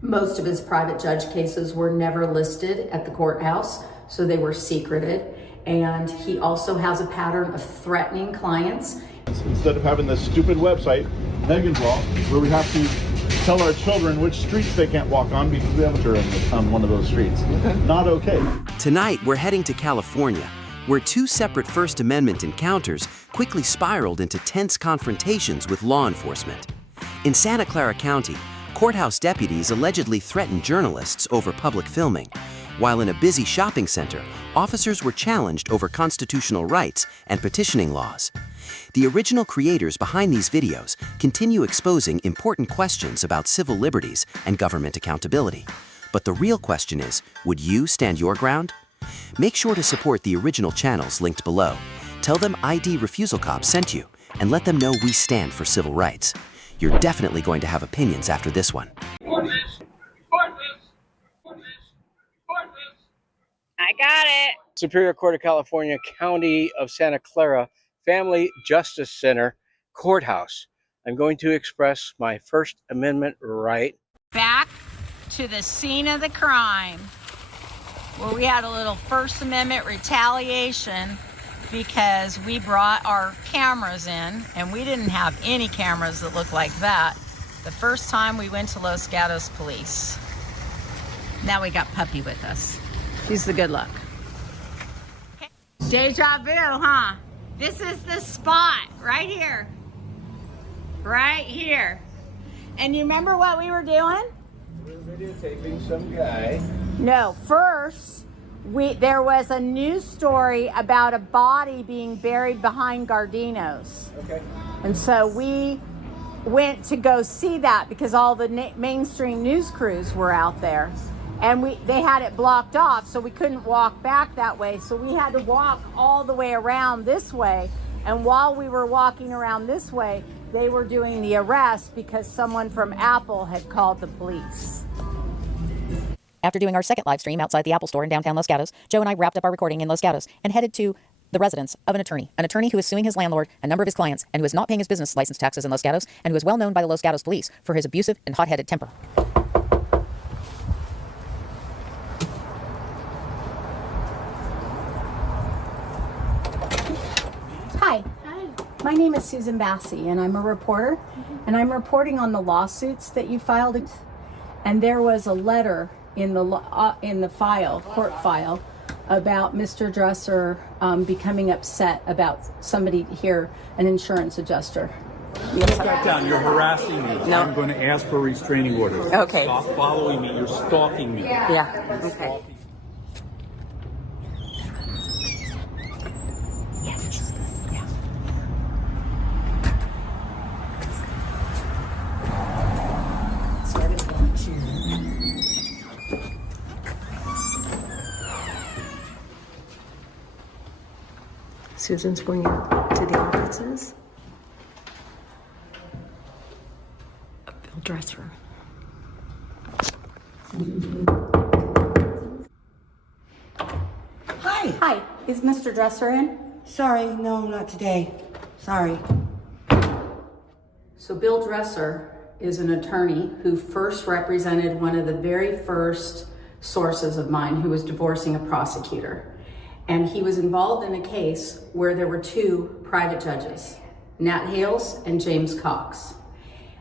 Most of his private judge cases were never listed at the courthouse, so they were secreted. And he also has a pattern of threatening clients. Instead of having this stupid website, Megan's Law, where we have to tell our children which streets they can't walk on because we have a children on one of those streets. Not okay. Tonight, we're heading to California, where two separate First Amendment encounters quickly spiraled into tense confrontations with law enforcement. In Santa Clara County, courthouse deputies allegedly threatened journalists over public filming, while in a busy shopping center, officers were challenged over constitutional rights and petitioning laws. The original creators behind these videos continue exposing important questions about civil liberties and government accountability. But the real question is, would you stand your ground? Make sure to support the original channels linked below. Tell them ID Refusal Cop sent you, and let them know we stand for civil rights. You're definitely going to have opinions after this one. I got it. Superior Court of California, County of Santa Clara, Family Justice Center, Courthouse. I'm going to express my First Amendment right. Back to the scene of the crime, where we had a little First Amendment retaliation because we brought our cameras in, and we didn't have any cameras that looked like that the first time we went to Los Gatos Police. Now we got Puppy with us. He's the good luck. Okay. Deja vu, huh? This is the spot right here. Right here. And you remember what we were doing? We're videotaping some guy. No, first, there was a news story about a body being buried behind Gardinos. Okay. And so we went to go see that because all the mainstream news crews were out there. And they had it blocked off, so we couldn't walk back that way. So we had to walk all the way around this way. And while we were walking around this way, they were doing the arrest because someone from Apple had called the police. After doing our second live stream outside the Apple store in downtown Los Gatos, Joe and I wrapped up our recording in Los Gatos and headed to the residence of an attorney who is suing his landlord, a number of his clients, and who is not paying his business license taxes in Los Gatos, and who is well known by the Los Gatos police for his abusive and hot-headed temper. Hi. My name is Susan Bassey, and I'm a reporter, and I'm reporting on the lawsuits that you filed. And there was a letter in the file, court file, about Mr. Dresser becoming upset about somebody here, an insurance adjuster. Put that down. You're harassing me. No. I'm going to ask for restraining orders. Okay. Stop following me. You're stalking me. Yeah. Okay. Stalking. Susan's going to the offices of Bill Dresser. Hi. Hi. Is Mr. Dresser in? Sorry, no, not today. Sorry. So Bill Dresser is an attorney who first represented one of the very first sources of mine who was divorcing a prosecutor. And he was involved in a case where there were two private judges, Nat Hales and James Cox.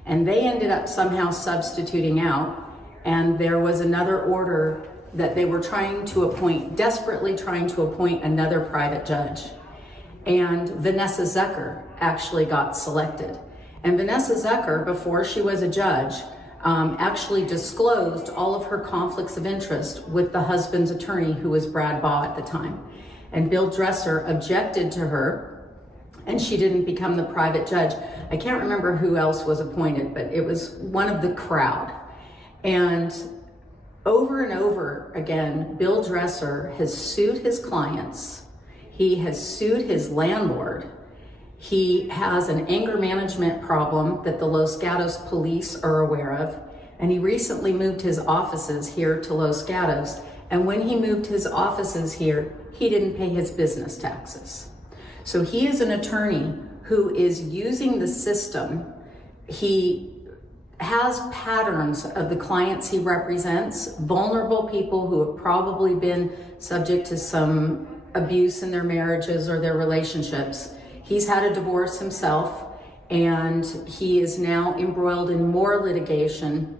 And they ended up somehow substituting out, and there was another order that they were trying to appoint, desperately trying to appoint another private judge. And Vanessa Zucker actually got selected. And Vanessa Zucker, before she was a judge, actually disclosed all of her conflicts of interest with the husband's attorney, who was Brad Baugh at the time. And Bill Dresser objected to her, and she didn't become the private judge. I can't remember who else was appointed, but it was one of the crowd. And over again, Bill Dresser has sued his clients. He has sued his landlord. He has an anger management problem that the Los Gatos police are aware of. And he recently moved his offices here to Los Gatos. And when he moved his offices here, he didn't pay his business taxes. So he is an attorney who is using the system. He has patterns of the clients he represents, vulnerable people who have probably been subject to some abuse in their marriages or their relationships. He's had a divorce himself, and he is now embroiled in more litigation.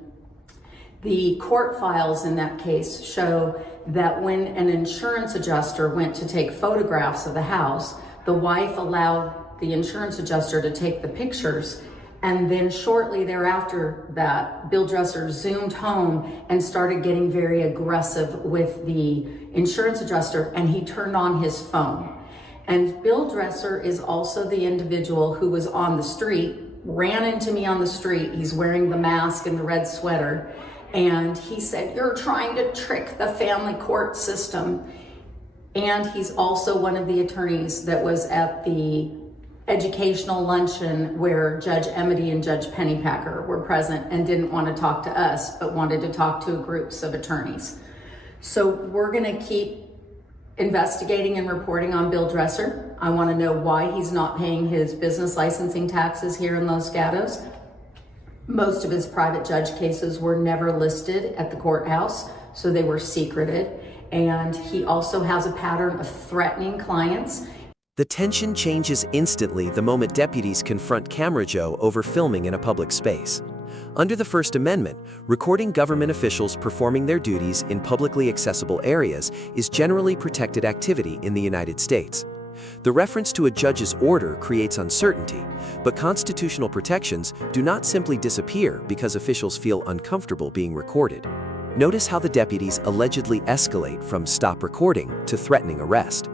The court files in that case show that when an insurance adjuster went to take photographs of the house, the wife allowed the insurance adjuster to take the pictures. And then shortly thereafter that, Bill Dresser zoomed home and started getting very aggressive with the insurance adjuster, and he turned on his phone. And Bill Dresser is also the individual who was on the street, ran into me on the street. He's wearing the mask and the red sweater. And he said, "You're trying to trick the family court system." And he's also one of the attorneys that was at the educational luncheon where Judge Emity and Judge Pennypacker were present and didn't want to talk to us, but wanted to talk to groups of attorneys. So we're going to keep investigating and reporting on Bill Dresser. I want to know why he's not paying his business licensing taxes here in Los Gatos. Most of his private judge cases were never listed at the courthouse, so they were secreted. And he also has a pattern of threatening clients. The tension changes instantly the moment deputies confront Camera Joe over filming in a public space. Under the First Amendment, recording government officials performing their duties in publicly accessible areas is generally protected activity in the United States. The reference to a judge's order creates uncertainty, but constitutional protections do not simply disappear because officials feel uncomfortable being recorded. Notice how the deputies allegedly escalate from stop recording to threatening arrest.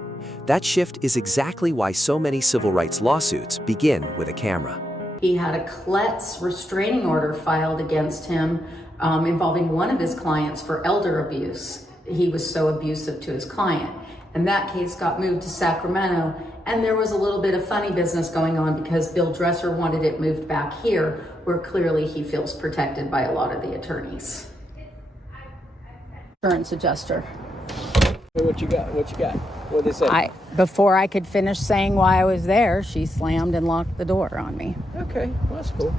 That shift is exactly why so many civil rights lawsuits begin with a camera. He had a CLETS restraining order filed against him involving one of his clients for elder abuse. He was so abusive to his client. And that case got moved to Sacramento, and there was a little bit of funny business going on because Bill Dresser wanted it moved back here, where clearly he feels protected by a lot of the attorneys. Insurance adjuster. What you got? What you got? What did they say? Before I could finish saying why I was there, she slammed and locked the door on me. Okay, well, that's cool.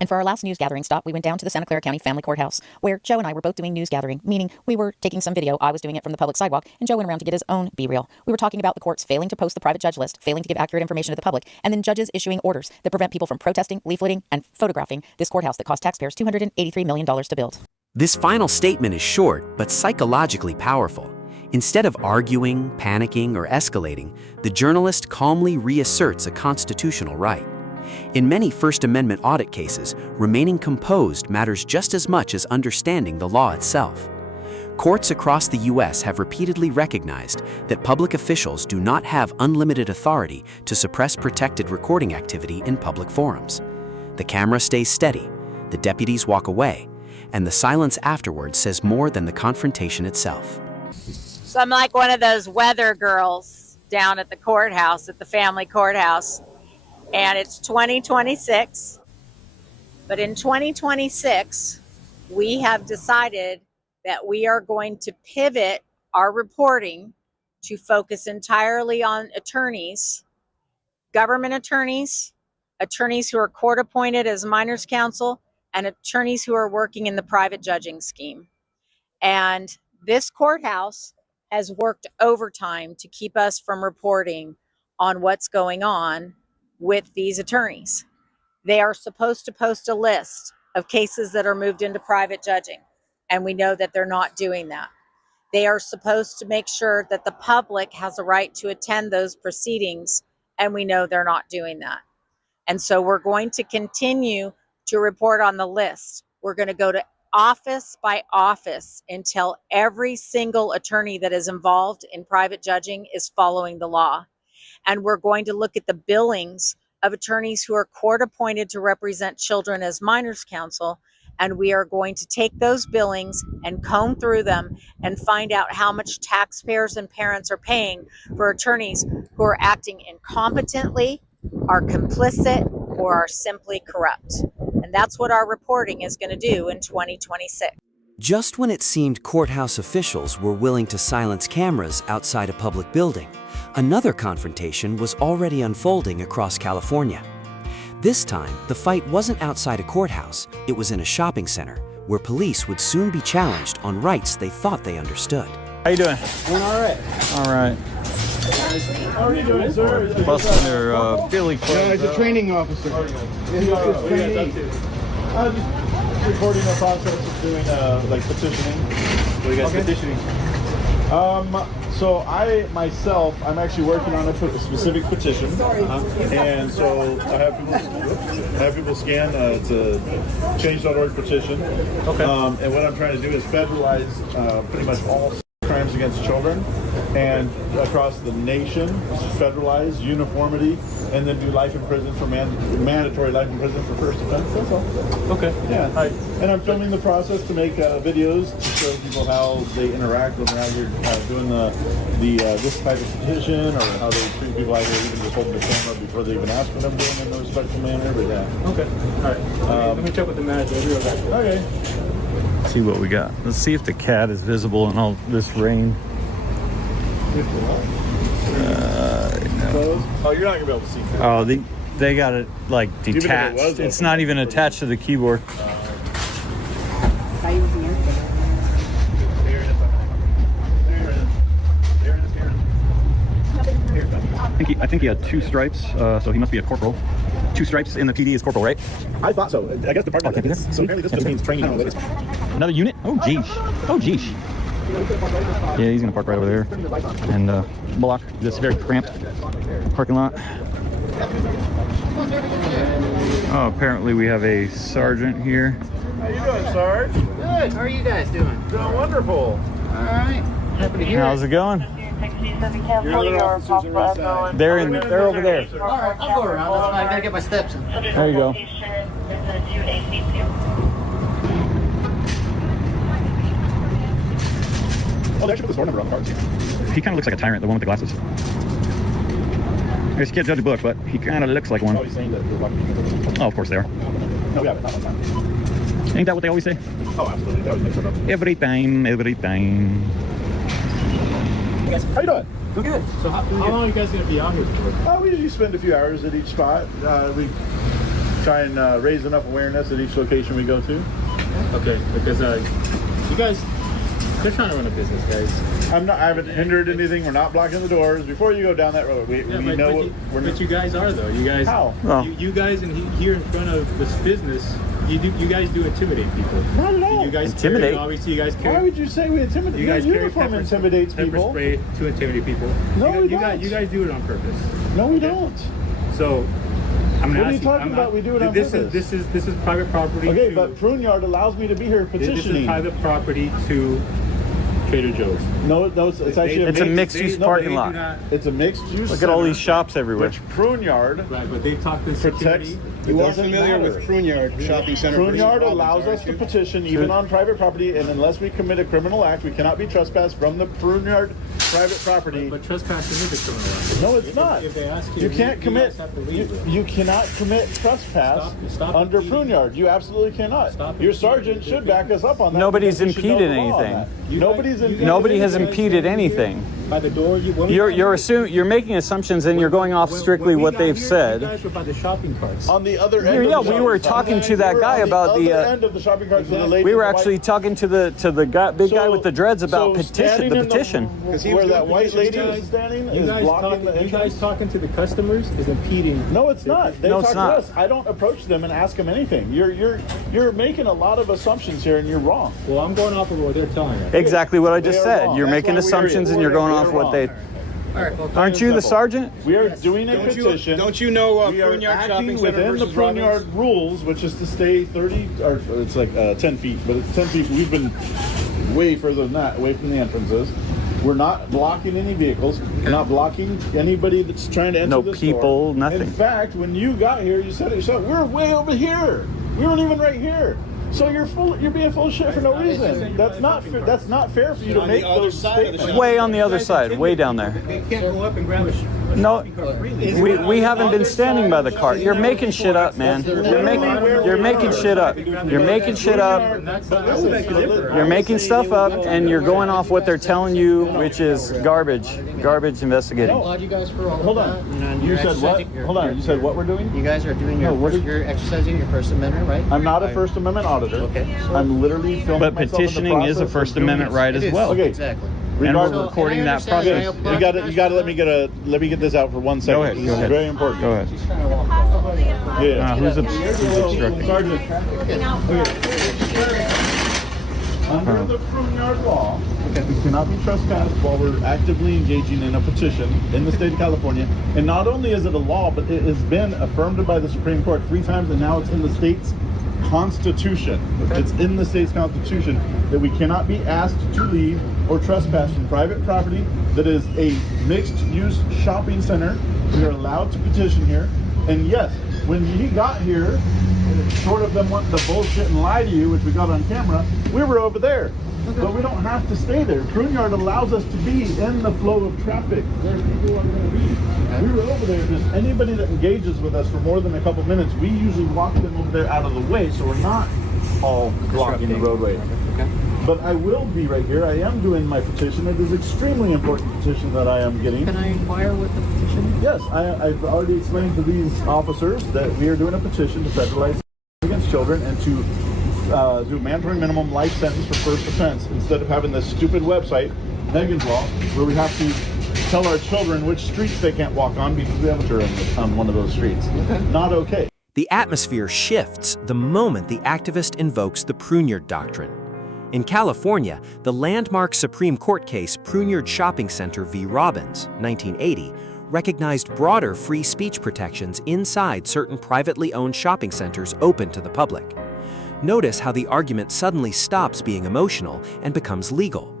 And for our last news gathering stop, we went down to the Santa Clara County Family Courthouse, where Joe and I were both doing news gathering, meaning we were taking some video. I was doing it from the public sidewalk, and Joe went around to get his own B-reel. We were talking about the courts failing to post the private judge list, failing to give accurate information to the public, and then judges issuing orders that prevent people from protesting, leafleting, and photographing this courthouse that cost taxpayers $283 million to build. This final statement is short, but psychologically powerful. Instead of arguing, panicking, or escalating, the journalist calmly reasserts a constitutional right. In many First Amendment audit cases, remaining composed matters just as much as understanding the law itself. Courts across the U.S. have repeatedly recognized that public officials do not have unlimited authority to suppress protected recording activity in public forums. The camera stays steady, the deputies walk away, and the silence afterward says more than the confrontation itself. So I'm like one of those weather girls down at the courthouse, at the family courthouse. And it's 2026. But in 2026, we have decided that we are going to pivot our reporting to focus entirely on attorneys, government attorneys, attorneys who are court appointed as minors counsel, and attorneys who are working in the private judging scheme. And this courthouse has worked overtime to keep us from reporting on what's going on with these attorneys. They are supposed to post a list of cases that are moved into private judging, and we know that they're not doing that. They are supposed to make sure that the public has a right to attend those proceedings, and we know they're not doing that. And so we're going to continue to report on the list. We're going to go to office by office until every single attorney that is involved in private judging is following the law. And we're going to look at the billings of attorneys who are court appointed to represent children as minors counsel. And we are going to take those billings and comb through them and find out how much taxpayers and parents are paying for attorneys who are acting incompetently, are complicit, or are simply corrupt. And that's what our reporting is going to do in 2026. Just when it seemed courthouse officials were willing to silence cameras outside a public building, another confrontation was already unfolding across California. This time, the fight wasn't outside a courthouse, it was in a shopping center, where police would soon be challenged on rights they thought they understood. How you doing? Doing all right. All right. How are you doing, sir? Busting their billy club. He's a training officer. Just recording the process of doing like petitioning. What are you guys petitioning? So I'm actually working on a specific petition, and so I have people scan. It's a change.org petition. Okay. And what I'm trying to do is federalize pretty much all crimes against children, and across the nation, federalize uniformity, and then do life in prison for mandatory life in prison for first offense. That's all. Okay. Yeah. And I'm filming the process to make videos to show people how they interact when they're out here doing this type of petition, or how they treat people out here, even just holding the camera before they even ask for them, doing it in a respectful manner. But yeah. Okay. All right. Let me check with the manager. I'll be right back. Okay. See what we got. Let's see if the cat is visible in all this rain. Oh, you're not gonna be able to see. Oh, they got it like Even if it detached. was It's open. not even attached to the keyboard. I think he had 2 stripes, so he must be a corporal. 2 stripes in the PD is corporal, right? I thought so. I guess department. Okay. So apparently this just means training. Another unit? Oh, geez. Oh, geez. Yeah, he's gonna park right over there and block this very cramped parking lot. Oh, apparently we have a sergeant here. How you doing, Sarge? Good. How are you guys doing? Doing wonderful. All right. Happy to hear How's it going? Your other officers are inside. They're over there. it. All right, I'll go around. That's fine. I gotta get my steps in. There you go. Oh, they actually put the store number on the cards. He kind of looks like a tyrant, the one with the glasses. I guess you can't judge a book, but he kind of looks like one. Always saying that they're lucky. Oh, of course they are. No, yeah, but not all the time. Ain't that what they always say? Oh, absolutely. They always mix it up. Every time, every time. How you doing? We're good. So how long are you guys gonna be out here for? We usually spend a few hours at each spot. We try and raise enough awareness at each location we go to. Okay, because you guys, they're trying to run a business, guys. I haven't hindered anything. We're not blocking the doors. Before you go down that road, we know But you guys are though. You guys. How? Oh. You guys here in front of this business. You guys do intimidate people. Not at all. You guys Intimidate? Obviously, you guys carry. Why would you say we intimidate? You guys Your carry uniform pepper intimidates people. spray to intimidate people. No, we you don't. Guys, you guys do it on purpose. No, we don't. So, I'm What not are you talking about? We do it on this purpose. This is private property. Okay, to, but Pruneyard allows me to be here this is petitioning. private property to Trader Joe's. No, it's actually It's a mixed-use parking lot. It's a mixed use. Look at all these shops everywhere. Which Pruneyard Right, but they've talked to protects. security. You are familiar with Pruneyard Shopping Center. Pruneyard allows us to petition even on private property, and unless we commit a criminal act, we cannot be trespassed from the Pruneyard private property. But trespassing is a criminal act. No, it's not. If they ask you, You can't commit. guys have to leave it. You cannot commit trespass Stop under impeding. Pruneyard. You absolutely cannot. Stop Your impeding. sergeant should back us up on that. Nobody's because we should know impeded the law on anything. that. You Nobody's guys- impeded. Nobody has anything. impeded anything. By the door, You're making assumptions and you're going off strictly what they've You said. guys were by the shopping carts. On the other end. Yeah, of the we were shopping talking cart. to that We were guy on about the the, other end of the shopping cart. To the lady We in were the actually white- talking to the big guy So- with the dreads about so standing the in petition. Where that white lady is standing You is guys, blocking the you guys entrance. talking to the customers is impeding. No, it's not. They No, talk it's to not. us. I don't approach them and ask them anything. You're making a lot of assumptions here, and you're wrong. Well, I'm going off of what they're telling us. Exactly what I They just are said. wrong. You're That's making why we are assumptions here. and you're going They off are what wrong. they. All right, well, Aren't you the simple. sergeant? We are doing a petition. Don't you know We are Pruneyard acting Shopping Center within the versus Robbins? Pruneyard rules, which is to stay 30, or it's like 10 feet, but it's 10 feet. We've been way further than that, away from the entrances. We're not blocking any vehicles. We're not blocking anybody that's trying to enter No the people, store. nothing. In fact, when you got here, you said it yourself, we're way over here. We weren't even right here. So you're being full of shit for no reason. That's not fair. That's not fair for you to make those statements. Way on the other side, way down there. You can't go up and grab a No, we haven't been standing by the cart. You're making shit up, man. You're making shit up. You're making shit up. You're making stuff up, and you're going off what they're telling you, which is garbage. Garbage investigating. Applaud you guys for all Hold of on. that. You said what? Hold on. You said what we're doing? You guys are doing your you're exercising your First Amendment, right? I'm not a First Amendment auditor. Okay. I'm literally filming But myself in the petitioning is a process First of doing Amendment this. right as well. Okay. Exactly. And we're Regardless. recording that process. You got to let me get this out for 1 second. Go ahead. This Go is ahead. very important. Go ahead. Yeah. Who's obstructing? Sergeant. Under the Pruneyard Law, we cannot be trespassed while we're actively engaging in a petition in the state of California. And not only is it a law, but it has been affirmed by the Supreme Court 3 times, and now it's in the state's Constitution. It's in the state's Constitution that we cannot be asked to leave or trespass from private property that is a mixed-use shopping center. We are allowed to petition here. And yes, when he got here, short of them wanting to bullshit and lie to you, which we got on camera, we were over there. But we don't have to stay there. Pruneyard allows us to be in the flow of traffic where people are going to be. We were over there. Just anybody that engages with us for more than a couple minutes, we usually walk them over there out of the way, so we're not all blocking the roadway. Okay. But I will be right here. I am doing my petition. It is extremely important petition that I am getting. Can I inquire what the petition is? Yes, I've already explained to these officers that we are doing a petition to federalize against children and to do a mandatory minimum life sentence for first offense instead of having this stupid website, Megan's Law, where we have to tell our children which streets they can't walk on because we have a jury on one of those streets. Not okay. The atmosphere shifts the moment the activist invokes the Pruneyard Doctrine. In California, the landmark Supreme Court case Pruneyard Shopping Center v. Robbins, 1980, recognized broader free speech protections inside certain privately owned shopping centers open to the public. Notice how the argument suddenly stops being emotional and becomes legal.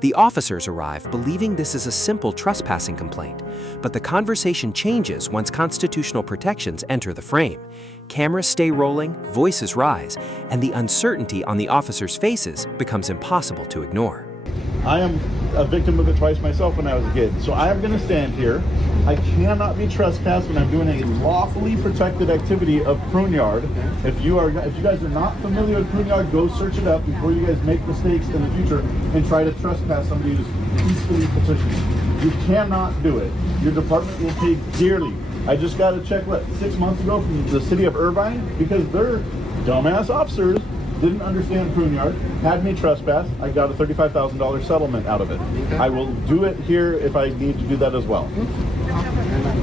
The officers arrive believing this is a simple trespassing complaint, but the conversation changes once constitutional protections enter the frame. Cameras stay rolling, voices rise, and the uncertainty on the officers' faces becomes impossible to ignore. I am a victim of it twice myself when I was a kid. So I am going to stand here. I cannot be trespassed when I'm doing a lawfully protected activity of Pruneyard. If you guys are not familiar with Pruneyard, go search it up before you guys make mistakes in the future and try to trespass somebody who's peacefully petitioning. You cannot do it. Your department will pay dearly. I just got a check 6 months ago from the city of Irvine because their dumbass officers didn't understand Pruneyard, had me trespass. I got a $35,000 settlement out of it. Okay. I will do it here if I need to do that as well.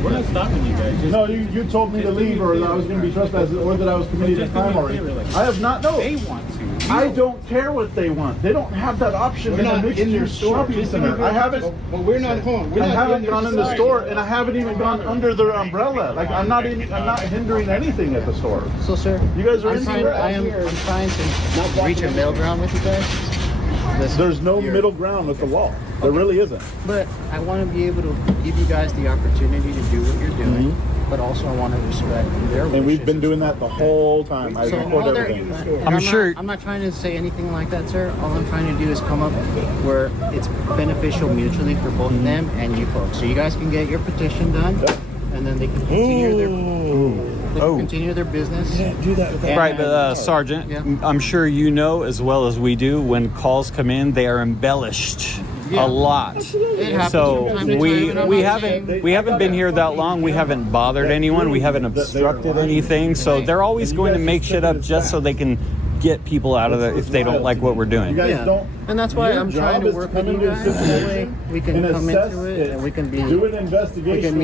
We're not stopping you guys. No, you told me to leave or that I was going to be trespassed or that I was committing a crime already. I have not, no. They want to. I don't care what they want. They don't have that option in a mixed-use shopping center. I haven't. But we're not home. I haven't gone in the store, and I haven't even gone under their umbrella. Like I'm not hindering anything at the store. So, sir, you guys are I'm trying to reach a middle ground with you guys. There's no middle ground with the law. There really isn't. But I want to be able to give you guys the opportunity to do what you're doing. But also I want to respect their wishes. And we've been doing that the whole time. I record everything. I'm not trying to say anything like that, sir. All I'm trying to do is come up where it's beneficial mutually for both them and you folks. So you guys can get your petition done, and then they can continue their business. Do that. Right, but Sergeant, I'm sure you know as well as we do, when calls come in, they are embellished. A lot. So we haven't been here that long. We haven't bothered anyone. We haven't obstructed anything. So they're always going to make shit up just so they can get people out of there if they don't like what we're doing. And that's why I'm trying to work with you guys. That way we can come into it and we can do an investigation.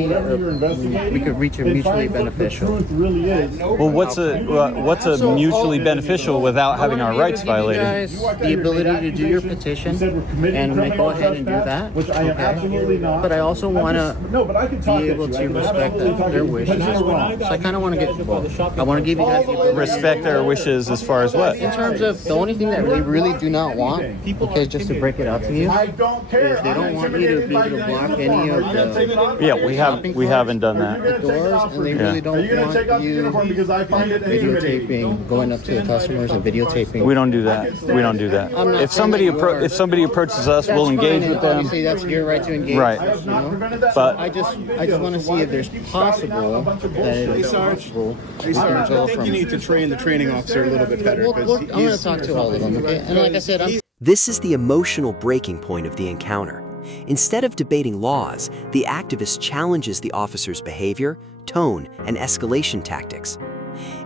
We could reach a mutually beneficial. Well, what's a mutually beneficial without having our rights violated? The ability to do your petition and go ahead and do that. Which I am absolutely not. But I also want to be able to respect their wishes as well. So I kind of want to get both. I want to give you guys the ability Respect their wishes as far as what? in terms of the only thing that they really do not want Okay, just to break it out to you. I don't care. If they don't want me to be able to block any of the Yeah, we haven't done that. doors, and they really don't Are you going to take off the want uniform you because I find it intimidating? videotaping, going up to the customers and videotaping. We don't do that. We don't do that. I'm not If somebody saying that you are. if somebody approaches us, we'll That's engage fine, with and them. obviously that's your right to engage. Right. You know? But I just want to see if there's possible that it is possible. Hey, Sarge, I think you need to train the training officer a little bit better. I'm going to talk to all of them, okay? And like I said, This is the emotional breaking point of the encounter. Instead of debating laws, the activist challenges the officer's behavior, tone, and escalation tactics.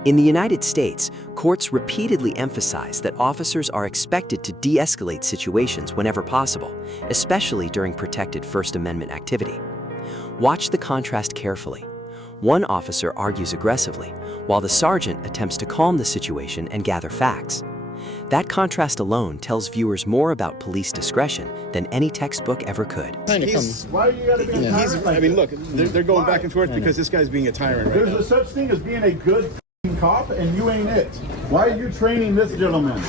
In the United States, courts repeatedly emphasize that officers are expected to de-escalate situations whenever possible, especially during protected First Amendment activity. Watch the contrast carefully. One officer argues aggressively, while the sergeant attempts to calm the situation and gather facts. That contrast alone tells viewers more about police discretion than any textbook ever could. Why you gotta be a tyrant? I mean, look, they're going back and forth because this guy's being a tyrant right There's now. a such thing as being a good f***ing cop, and you ain't it. Why are you training this gentleman?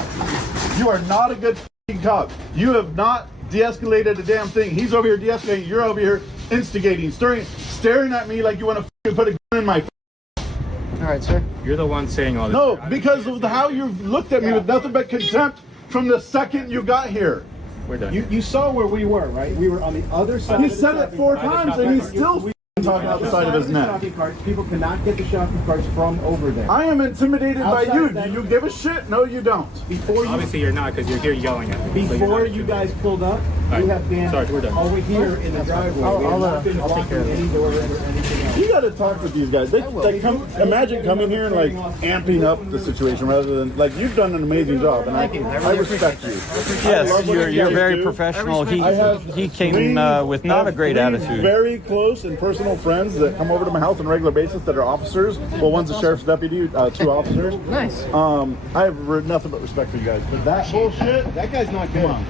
You are not a good f***ing cop. You have not de-escalated a damn thing. He's over here de-escalating. You're over here instigating, staring at me like you want to f***ing put a gun in my face. all right, sir. You're the one saying all this. No, because of how you've looked at me with nothing but contempt from the second you got here. We're done. You saw where we were, right? We were on the other side. He of the said it shopping 4 cart. times and he's still talking out the side of his neck. Shopping carts. People cannot get the shopping carts from over there. I am intimidated by Outside you. of that- Do you give a shit? No, you don't. Before you, Obviously, you're not because you're here yelling at me. So you're before not you intimidated. guys pulled up, Alright, you have been Sarge, we're done. over here in the driveway. We have not been blocking any door or anything else. You got to talk with these guys. They come. Imagine coming here and like amping up the situation rather than like you've done an amazing job, and I respect you. yes, you're very professional. He came with not a great attitude. Very close and personal friends that come over to my house on a regular basis that are officers. Well, one's a sheriff's deputy, 2 officers. Nice. I have nothing but respect for you guys. But that bullshit, That guy's not good. come on.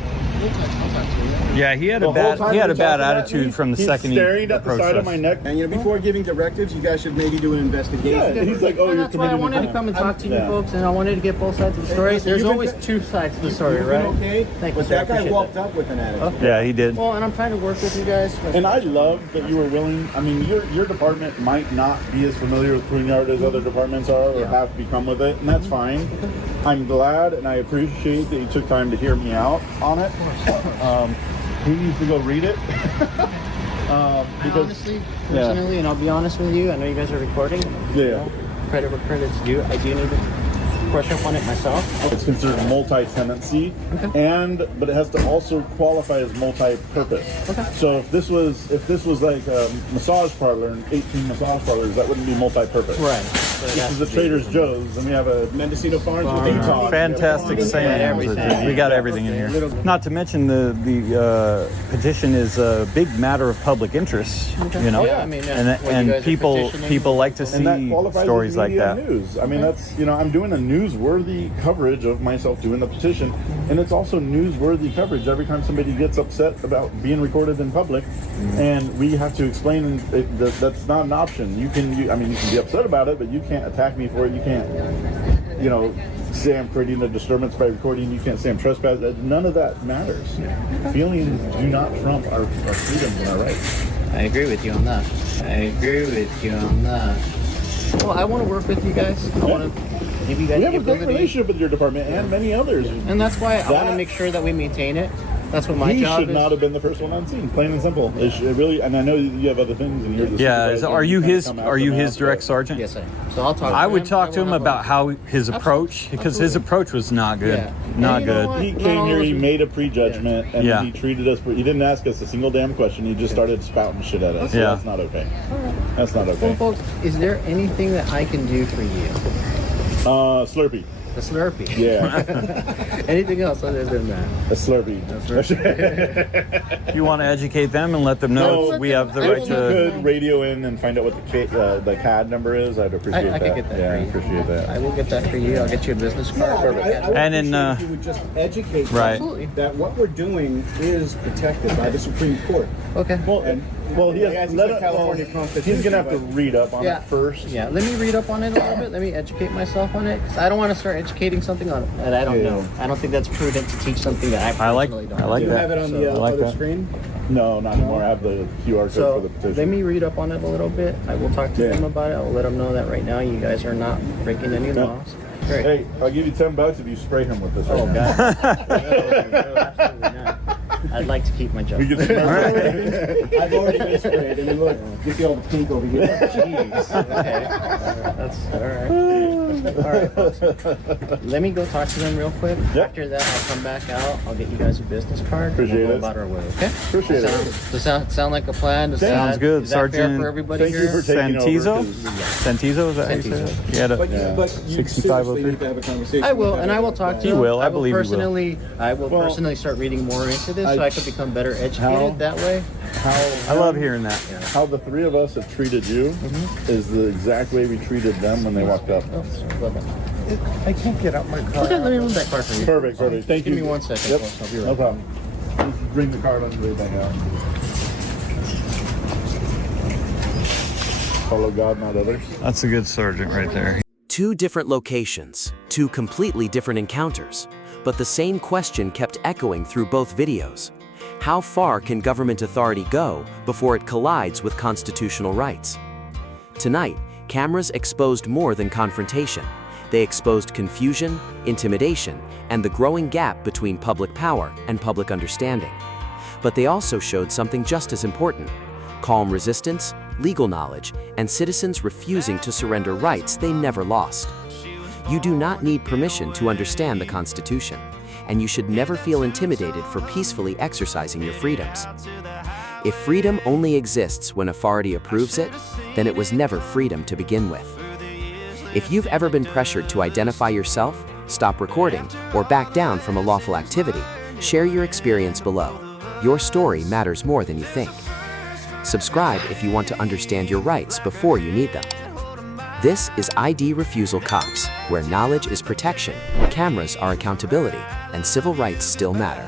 Yeah, he had The a whole bad time he had a he's bad talking at me, attitude from the he's second he staring at the approached side us. of my neck. And before giving directives, you guys should maybe do an investigation. Yeah, he's like, oh, And you're that's why I committing wanted to crime. come and talk to you Yeah. folks, and I wanted to get both sides of the story. There's You've been always 2 sides to the story, You've been right? okay, Thank you, but sir. I that guy appreciate walked that. up with an attitude. Yeah, he did. Well, and I'm trying to work with you guys. And I love that you were willing. I mean, your department might not be as familiar with Pruneyard as other departments are or have become with it, and that's fine. I'm glad and I appreciate that you took time to hear me out on it. He needs to go read it. Because, Honestly, personally, and I'll be honest with you, I know you guys are recording. Yeah. You know, credit where credit's due. I do need to brush up on it myself. it's considered multi-tenancy, but it has to also qualify as multi-purpose. Okay. So if this was like a massage parlor and 18 massage parlors, that wouldn't be multi-purpose. Right. This is the Trader Joe's, and we have a Mendocino Farms with Eton. Fantastic saying. We got everything in here. Not to mention the petition is a big matter of public interest. You know, Yeah, I mean, and what you guys are people petitioning. like to And that see qualifies stories as like media that. news. I mean, that's, I'm doing a newsworthy coverage of myself doing the petition, and it's also newsworthy coverage every time somebody gets upset about being recorded in public, and we have to explain that's not an option. You can be upset about it, but you can't attack me for it. You can't, say I'm creating a disturbance by recording. You can't say I'm trespassing. None of that matters. Feelings do not trump our freedoms and our rights. I agree with you on that. Well, I want to work with you guys. I want to give you guys We have the a great ability. relationship with your department and many others. And that's why I want to That- make sure that we maintain it. That's what my He job should is. not have been the first one on scene. Plain and simple. It really, and I know you have other things, and you're the Yeah, supervisor, are and you kinda his come are you after his that, direct but- sergeant? Yes, I am. So I'll talk to him. I would talk to will him have about a- how his approach, because his approach was not good. Yeah. Not And you know good. what? He Not came all here, of he us- made a prejudgment, and Yeah. he treated us. He didn't ask us a single damn question. He just started spouting shit at us. So Yeah. that's not okay. That's not Well, okay. folks, is there anything that I can do for you? Slurpee. A Slurpee. Yeah, Anything else other than that? a Slurpee. You want to educate them and let them know No, we have the If right you to. could radio in and find out what the CAD number is, I'd appreciate I that. can get that Yeah, for I you. appreciate that. I will get that for you. I'll get you a business card. I would And in, appreciate if you would just educate right. Absolutely. That what we're doing is protected by the Supreme Court. Okay. Well, Well, he has, He's let a it, California he's Constitution, gonna have to but- read up on it first. Yeah, let me read up on it a little bit. Let me educate myself on it. 'Cause I don't want to start educating something on that I don't know. I don't think that's prudent to teach something that I personally don't know. Do you that. have it on the other screen? No, not anymore. I have the QR code for So the petition. let me read up on it a little bit. I will talk to them about it. I'll let them know that right now you guys are not breaking any laws. Great. Hey, I'll give you $10 if you spray him with this. Oh, right now. God. No, absolutely not. I'd like to keep my job. We can I've already been sprayed, and then look, you see all the pink over here. Jeez. Okay. That's all right. All right, folks. Let me go talk to them real quick. Yep. After that, I'll come back out. I'll get you guys a business card. Appreciate and we'll it. go about our way, okay? Appreciate it. Does that sound like a plan? Sounds good, is that fair Sergeant. for everybody Thank here? you for taking Santizo? over. Santizo, is that how you say it? Yeah, But you 6503. need to have a conversation. I will, with and them I will about talk that. to You him. will. I believe you will. I will Well, personally start reading more into this so I can become better educated that way. I love hearing that. How the three of us have treated you is the exact way we treated them when they walked up. I can't get out my car. Okay, let me move that card for you. Perfect. Thank Give you. me 1 second, Yep. folks. I'll be right No back. problem. Just bring the card under the thing out. Follow God, not others. That's a good sergeant right there. Two different locations, two completely different encounters, but the same question kept echoing through both videos. How far can government authority go before it collides with constitutional rights? Tonight, cameras exposed more than confrontation. They exposed confusion, intimidation, and the growing gap between public power and public understanding. But they also showed something just as important: calm resistance, legal knowledge, and citizens refusing to surrender rights they never lost. You do not need permission to understand the Constitution, and you should never feel intimidated for peacefully exercising your freedoms. If freedom only exists when authority approves it, then it was never freedom to begin with. If you've ever been pressured to identify yourself, stop recording, or back down from a lawful activity, share your experience below. Your story matters more than you think. Subscribe if you want to understand your rights before you need them. This is ID Refusal Cops, where knowledge is protection, cameras are accountability, and civil rights still matter.